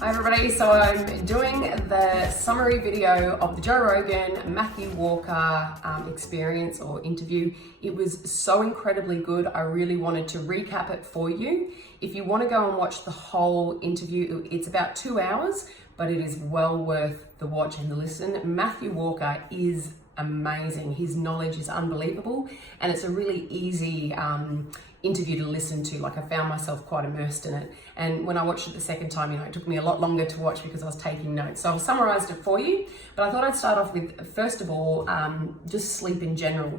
Hi everybody, so I'm doing the summary video of the Joe Rogan Matthew Walker experience or interview. It was so incredibly good. I really wanted to recap it for you. If you want to go and watch the whole interview, it's about 2 hours, but it is well worth the watch and the listen. Matthew Walker is amazing. His knowledge is unbelievable, and it's a really easy interview to listen to. Like, I found myself quite immersed in it, and when I watched it the second time, it took me a lot longer to watch because I was taking notes. So I've summarized it for you, but I thought I'd start off with, first of all, just sleep in general.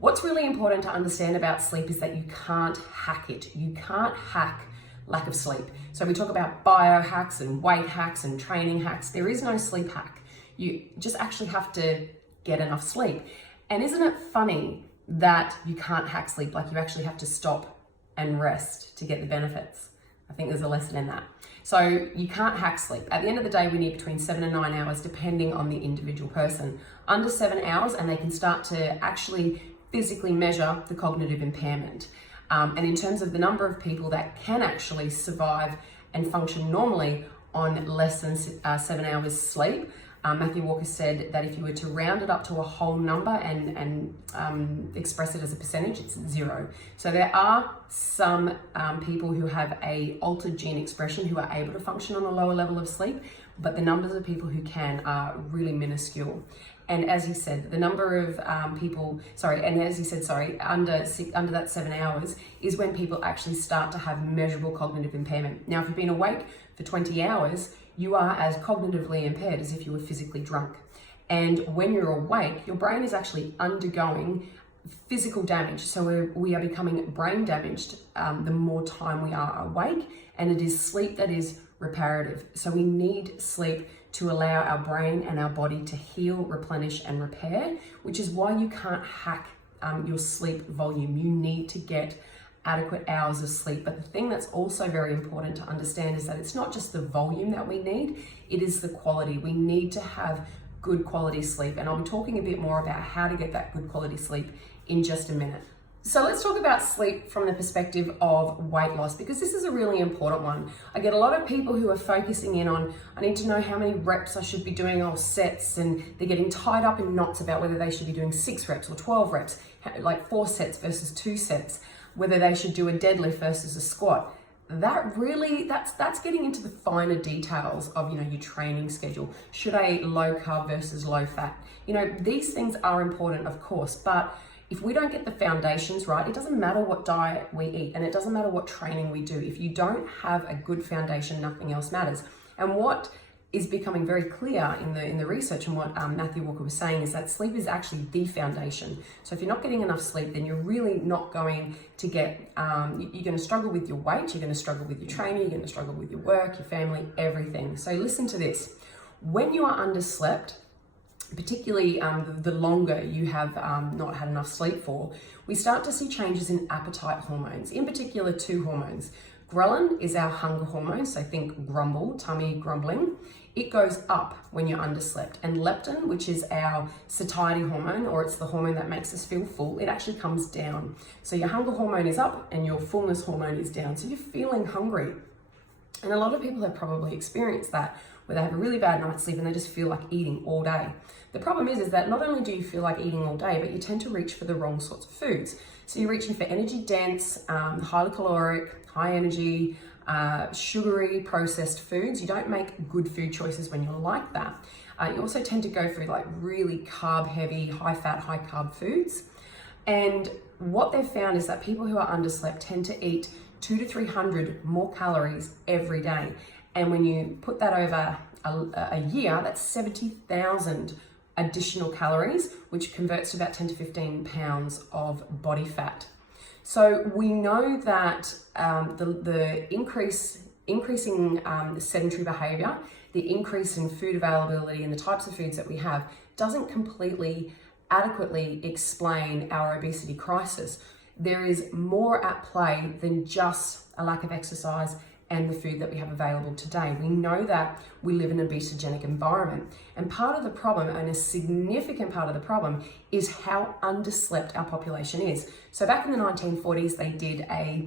What's really important to understand about sleep is that you can't hack it. You can't hack lack of sleep. So we talk about biohacks and weight hacks and training hacks. There is no sleep hack. You just actually have to get enough sleep. And isn't it funny that you can't hack sleep? Like, you actually have to stop and rest to get the benefits. I think there's a lesson in that. So you can't hack sleep. At the end of the day, we need between 7 and 9 hours, depending on the individual person. Under 7 hours, and they can start to actually physically measure the cognitive impairment. And in terms of the number of people that can actually survive and function normally on less than 7 hours sleep, Matthew Walker said that if you were to round it up to a whole number and express it as a percentage, it's 0. So there are some people who have a altered gene expression who are able to function on a lower level of sleep, but the numbers of people who can are really minuscule. And as he said, the number of under that 7 hours is when people actually start to have measurable cognitive impairment. Now, if you've been awake for 20 hours, you are as cognitively impaired as if you were physically drunk. And when you're awake, your brain is actually undergoing physical damage. So we are becoming brain damaged the more time we are awake, and it is sleep that is reparative. So we need sleep to allow our brain and our body to heal, replenish, and repair, which is why you can't hack your sleep volume. You need to get adequate hours of sleep. But the thing that's also very important to understand is that it's not just the volume that we need, it is the quality. We need to have good quality sleep, and I'll be talking a bit more about how to get that good quality sleep in just a minute. So let's talk about sleep from the perspective of weight loss, because this is a really important one. I get a lot of people who are focusing in on, I need to know how many reps I should be doing, or sets, and they're getting tied up in knots about whether they should be doing 6 reps or 12 reps, like 4 sets versus 2 sets, whether they should do a deadlift versus a squat. That's getting into the finer details of, your training schedule. Should a low carb versus low fat? These things are important, of course, but if we don't get the foundations right, it doesn't matter what diet we eat, and it doesn't matter what training we do. If you don't have a good foundation, nothing else matters. And what is becoming very clear in the research, and what Matthew Walker was saying, is that sleep is actually the foundation. So if you're not getting enough sleep, then you're really not going to get, you're going to struggle with your weight, you're going to struggle with your training, you're going to struggle with your work, your family, everything. So listen to this. When you are underslept, particularly the longer you have not had enough sleep for, we start to see changes in appetite hormones, in particular 2 hormones. Ghrelin is our hunger hormone, so think grumble, tummy grumbling. It goes up when you're underslept. And leptin, which is our satiety hormone, or it's the hormone that makes us feel full, it actually comes down. So your hunger hormone is up and your fullness hormone is down. So you're feeling hungry. And a lot of people have probably experienced that, where they have a really bad night's sleep and they just feel like eating all day. The problem is that not only do you feel like eating all day, but you tend to reach for the wrong sorts of foods. So you're reaching for energy dense, highly caloric, high energy, sugary processed foods. You don't make good food choices when you're like that. You also tend to go for like really carb heavy, high fat, high carb foods. And what they've found is that people who are underslept tend to eat 200 to 300 more calories every day. And when you put that over a year, that's 70,000 additional calories, which converts to about 10 to 15 pounds of body fat. So we know that the increasing sedentary behavior, the increase in food availability and the types of foods that we have, doesn't completely adequately explain our obesity crisis. There is more at play than just a lack of exercise and the food that we have available today. We know that we live in an obesogenic environment. And part of the problem, and a significant part of the problem, is how underslept our population is. So back in the 1940s, they did a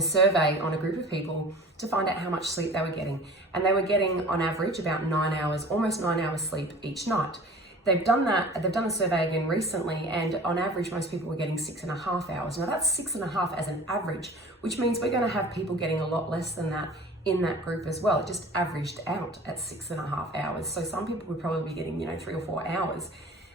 survey on a group of people to find out how much sleep they were getting. And they were getting on average about 9 hours, almost 9 hours sleep each night. They've done a survey again recently, and on average, most people were getting 6.5 hours. Now that's 6.5 as an average, which means we're gonna have people getting a lot less than that in that group as well. It just averaged out at 6.5 hours. So some people would probably be getting, 3 or 4 hours.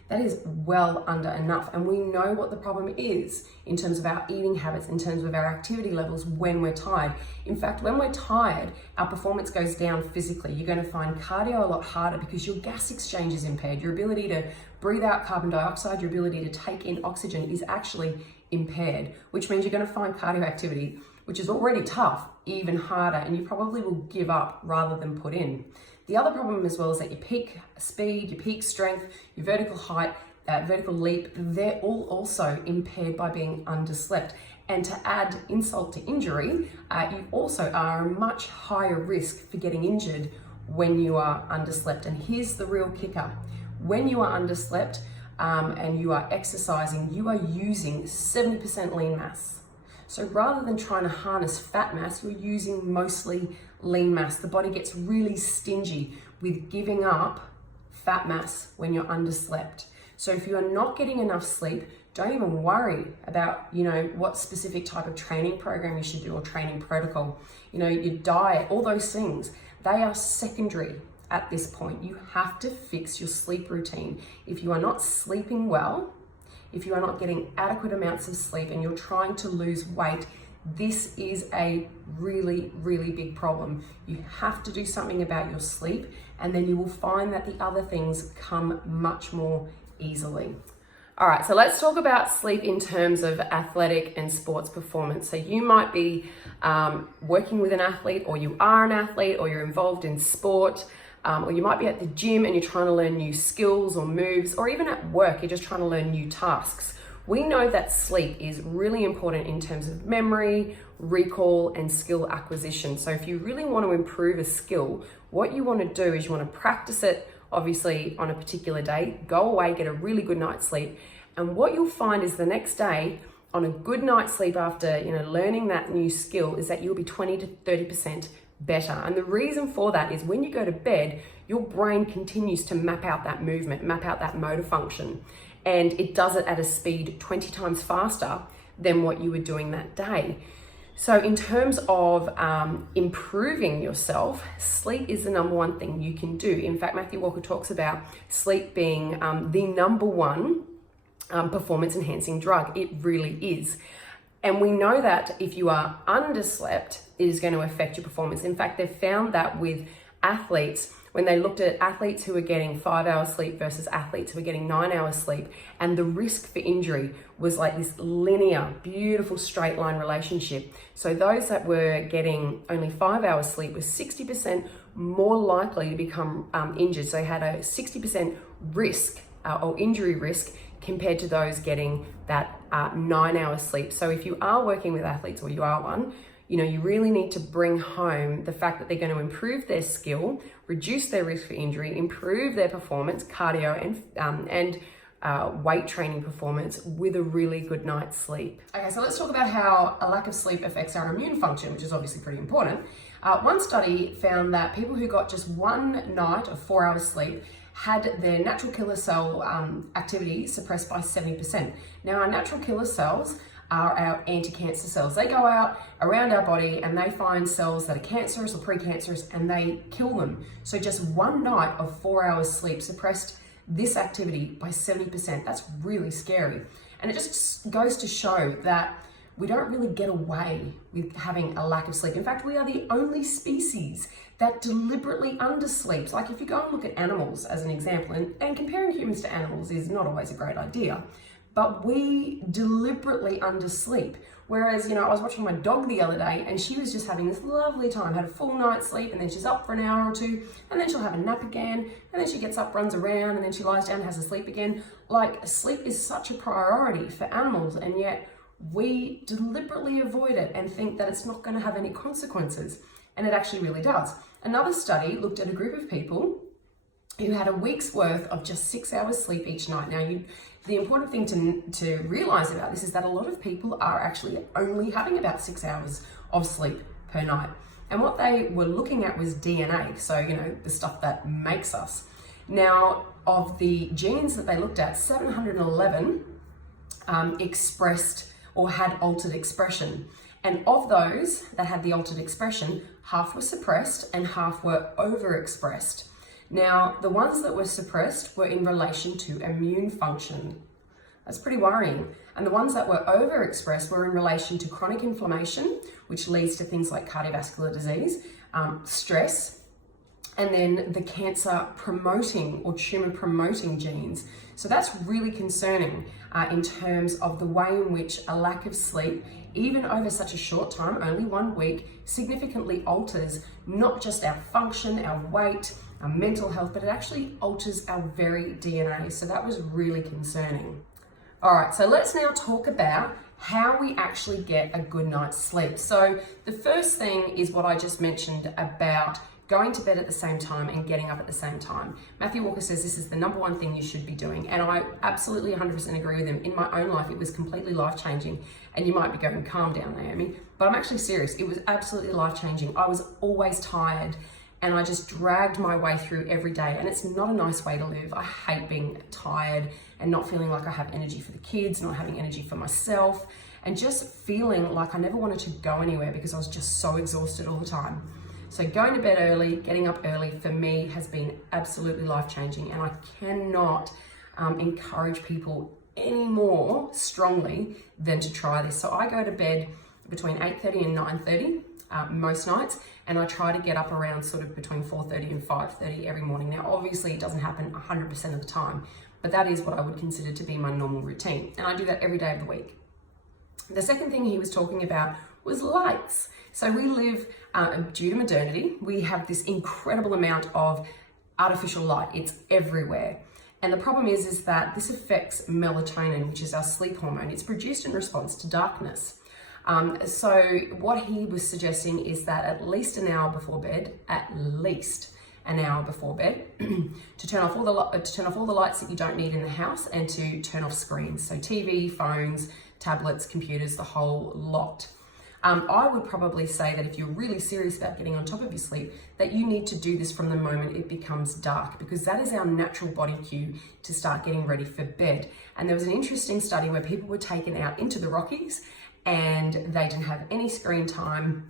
That is well under enough. And we know what the problem is in terms of our eating habits, in terms of our activity levels when we're tired. In fact, when we're tired, our performance goes down physically. You're going to find cardio a lot harder because your gas exchange is impaired. Your ability to breathe out carbon dioxide, your ability to take in oxygen is actually impaired, which means you're going to find cardio activity, which is already tough, even harder, and you probably will give up rather than put in. The other problem as well is that your peak speed, your peak strength, your vertical height, vertical leap, they're all also impaired by being underslept. And to add insult to injury, you also are a much higher risk for getting injured when you are underslept. And here's the real kicker. When you are underslept and you are exercising, you are using 70% lean mass. So rather than trying to harness fat mass, you're using mostly lean mass. The body gets really stingy with giving up fat mass when you're underslept. So if you are not getting enough sleep, don't even worry about, what specific type of training program you should do or training protocol. Your diet, all those things, they are secondary at this point. You have to fix your sleep routine. If you are not sleeping well, if you are not getting adequate amounts of sleep and you're trying to lose weight, this is a really, really big problem. You have to do something about your sleep, and then you will find that the other things come much more easily. All right, so let's talk about sleep in terms of athletic and sports performance. So you might be working with an athlete, or you are an athlete, or you're involved in sport, or you might be at the gym and you're trying to learn new skills or moves, or even at work, you're just trying to learn new tasks. We know that sleep is really important in terms of memory, recall, and skill acquisition. So if you really want to improve a skill, what you want to do is you want to practice it, obviously, on a particular day, go away, get a really good night's sleep. And what you'll find is the next day, on a good night's sleep after, learning that new skill, is that you'll be 20 to 30% better. And the reason for that is when you go to bed, your brain continues to map out that movement, map out that motor function. And it does it at a speed 20 times faster than what you were doing that day. So in terms of improving yourself, sleep is the number one thing you can do. In fact, Matthew Walker talks about sleep being the number one performance enhancing drug. It really is. And we know that if you are underslept, it is going to affect your performance. In fact, they've found that with athletes, when they looked at athletes who were getting 5 hours sleep versus athletes who were getting 9 hours sleep, and the risk for injury was like this linear, beautiful straight line relationship. So those that were getting only 5 hours sleep were 60% more likely to become injured. So they had a 60% risk or injury risk compared to those getting that 9 hours sleep. So if you are working with athletes, or you are one, you really need to bring home the fact that they're going to improve their skill, reduce their risk for injury, improve their performance, cardio and weight training performance with a really good night's sleep. Okay, so let's talk about how a lack of sleep affects our immune function, which is obviously pretty important. One study found that people who got just one night of 4 hours sleep had their natural killer cell activity suppressed by 70%. Now, our natural killer cells are our anti-cancer cells. They go out around our body and they find cells that are cancerous or precancerous and they kill them. So just one night of 4 hours sleep suppressed this activity by 70%. That's really scary. And it just goes to show that we don't really get away with having a lack of sleep. In fact, we are the only species that deliberately undersleeps. Like if you go and look at animals as an example, and comparing humans to animals is not always a great idea, but we deliberately undersleep. Whereas, I was watching my dog the other day and she was just having this lovely time, had a full night's sleep, and then she's up for an hour or two, and then she'll have a nap again, and then she gets up, runs around, and then she lies down and has a sleep again. Like, sleep is such a priority for animals, and yet we deliberately avoid it and think that it's not going to have any consequences. And it actually really does. Another study looked at a group of people who had a week's worth of just 6 hours sleep each night. Now, the important thing to realize about this is that a lot of people are actually only having about 6 hours of sleep per night. And what they were looking at was DNA, so the stuff that makes us. Now, of the genes that they looked at, 711 expressed or had altered expression. And of those that had the altered expression, half were suppressed and half were overexpressed. Now, the ones that were suppressed were in relation to immune function. That's pretty worrying. And the ones that were overexpressed were in relation to chronic inflammation, which leads to things like cardiovascular disease, stress, and then the cancer promoting or tumor promoting genes. So that's really concerning in terms of the way in which a lack of sleep, even over such a short time, only 1 week, significantly alters not just our function, our weight, our mental health, but it actually alters our very DNA. So that was really concerning. All right, so let's now talk about how we actually get a good night's sleep. So the first thing is what I just mentioned about going to bed at the same time and getting up at the same time. Matthew Walker says this is the number one thing you should be doing. And I absolutely 100% agree with him. In my own life, it was completely life-changing. And you might be going, calm down, Naomi. But I'm actually serious. It was absolutely life-changing. I was always tired and I just dragged my way through every day. And it's not a nice way to live. I hate being tired and not feeling like I have energy for the kids, not having energy for myself, and just feeling like I never wanted to go anywhere because I was just so exhausted all the time. So going to bed early, getting up early for me has been absolutely life-changing, and I cannot encourage people any more strongly than to try this. So I go to bed between 8:30 and 9:30 most nights, and I try to get up around sort of between 4:30 and 5:30 every morning. Now, obviously it doesn't happen 100% of the time, but that is what I would consider to be my normal routine, and I do that every day of the week. The second thing he was talking about was lights. So we live, due to modernity, we have this incredible amount of artificial light. It's everywhere. And the problem is that this affects melatonin, which is our sleep hormone. It's produced in response to darkness. So what he was suggesting is that at least an hour before bed, to turn off all the lights that you don't need in the house and to turn off screens. So TV, phones, tablets, computers, the whole lot. I would probably say that if you're really serious about getting on top of your sleep, that you need to do this from the moment it becomes dark, because that is our natural body cue to start getting ready for bed. And there was an interesting study where people were taken out into the Rockies and they didn't have any screen time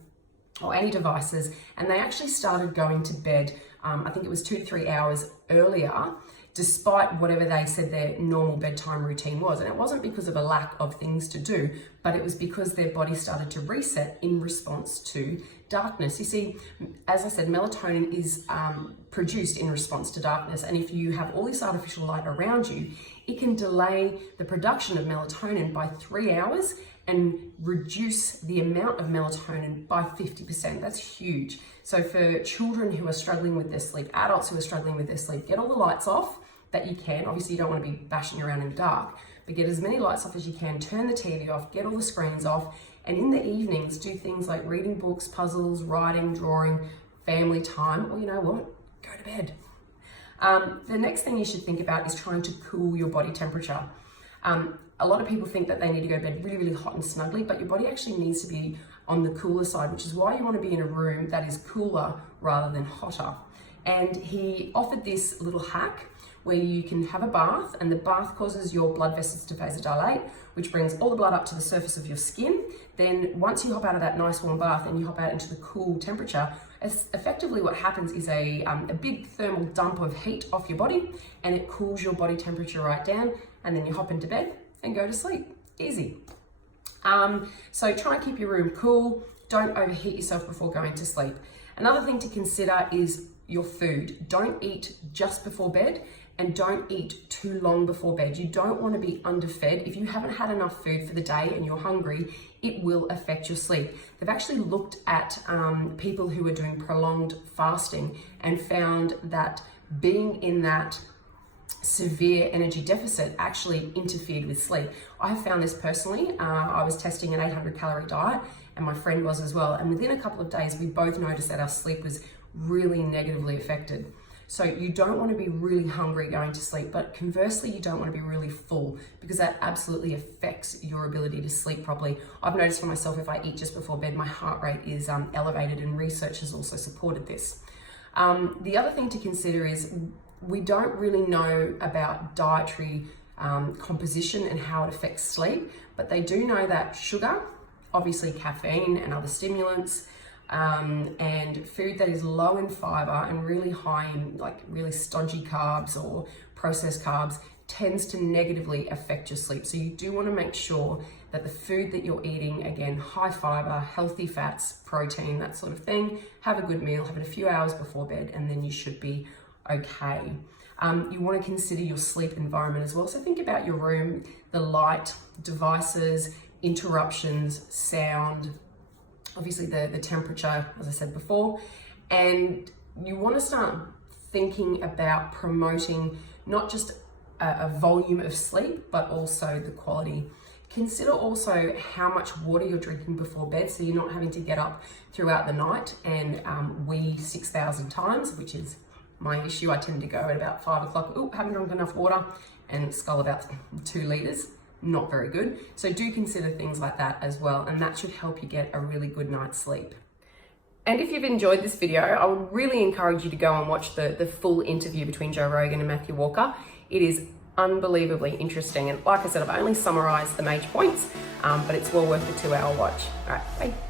or any devices, and they actually started going to bed, I think it was 2 to 3 hours earlier, despite whatever they said their normal bedtime routine was. And it wasn't because of a lack of things to do, but it was because their body started to reset in response to darkness. You see, as I said, melatonin is produced in response to darkness. And if you have all this artificial light around you, it can delay the production of melatonin by 3 hours and reduce the amount of melatonin by 50%. That's huge. So for children who are struggling with their sleep, adults who are struggling with their sleep, get all the lights off that you can. Obviously, you don't want to be bashing around in the dark, but get as many lights off as you can, turn the TV off, get all the screens off, and in the evenings, do things like reading books, puzzles, writing, drawing, family time, or you know what, go to bed. The next thing you should think about is trying to cool your body temperature. A lot of people think that they need to go to bed really, really hot and snuggly, but your body actually needs to be on the cooler side, which is why you want to be in a room that is cooler rather than hotter. And he offered this little hack where you can have a bath, and the bath causes your blood vessels to vasodilate, which brings all the blood up to the surface of your skin. Then once you hop out of that nice warm bath and you hop out into the cool temperature, effectively what happens is a big thermal dump of heat off your body, and it cools your body temperature right down, and then you hop into bed and go to sleep. Easy. So try and keep your room cool. Don't overheat yourself before going to sleep. Another thing to consider is your food. Don't eat just before bed, and don't eat too long before bed. You don't want to be underfed. If you haven't had enough food for the day and you're hungry, it will affect your sleep. They've actually looked at people who are doing prolonged fasting and found that being in that severe energy deficit actually interfered with sleep. I have found this personally. I was testing an 800 calorie diet, and my friend was as well. And within a couple of days, we both noticed that our sleep was really negatively affected. So you don't want to be really hungry going to sleep, but conversely, you don't want to be really full, because that absolutely affects your ability to sleep properly. I've noticed for myself, if I eat just before bed, my heart rate is elevated, and research has also supported this. The other thing to consider is we don't really know about dietary composition and how it affects sleep, but they do know that sugar, obviously caffeine and other stimulants, and food that is low in fiber and really high in like really stodgy carbs or processed carbs tends to negatively affect your sleep. So you do want to make sure that the food that you're eating, again, high fiber, healthy fats, protein, that sort of thing, have a good meal, have it a few hours before bed, and then you should be okay. You want to consider your sleep environment as well. So think about your room, the light, devices, interruptions, sound, obviously the temperature, as I said before, and you want to start thinking about promoting not just a volume of sleep, but also the quality. Consider also how much water you're drinking before bed, so you're not having to get up throughout the night and wee 6,000 times, which is my issue. I tend to go at about 5 o'clock, haven't drunk enough water, and scull about 2 litres. Not very good. So do consider things like that as well, and that should help you get a really good night's sleep. And if you've enjoyed this video, I would really encourage you to go and watch the full interview between Joe Rogan and Matthew Walker. It is unbelievably interesting, and like I said, I've only summarized the major points, but it's well worth a 2-hour watch. All right, bye.